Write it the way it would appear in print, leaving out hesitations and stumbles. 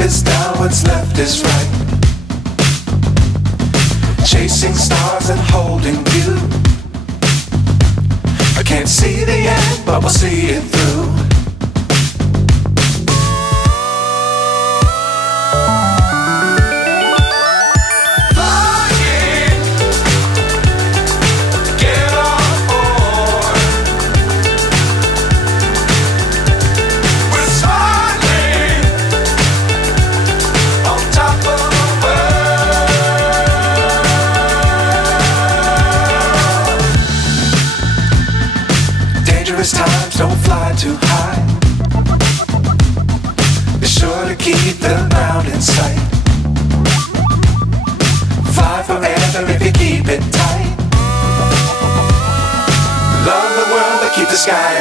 is down, what's left is right. Chasing stars and holding you. I can't see the end, but we'll see it through. Times don't fly too high. Be sure to keep the ground in sight. Fly forever if you keep it tight. Love the world but keep the sky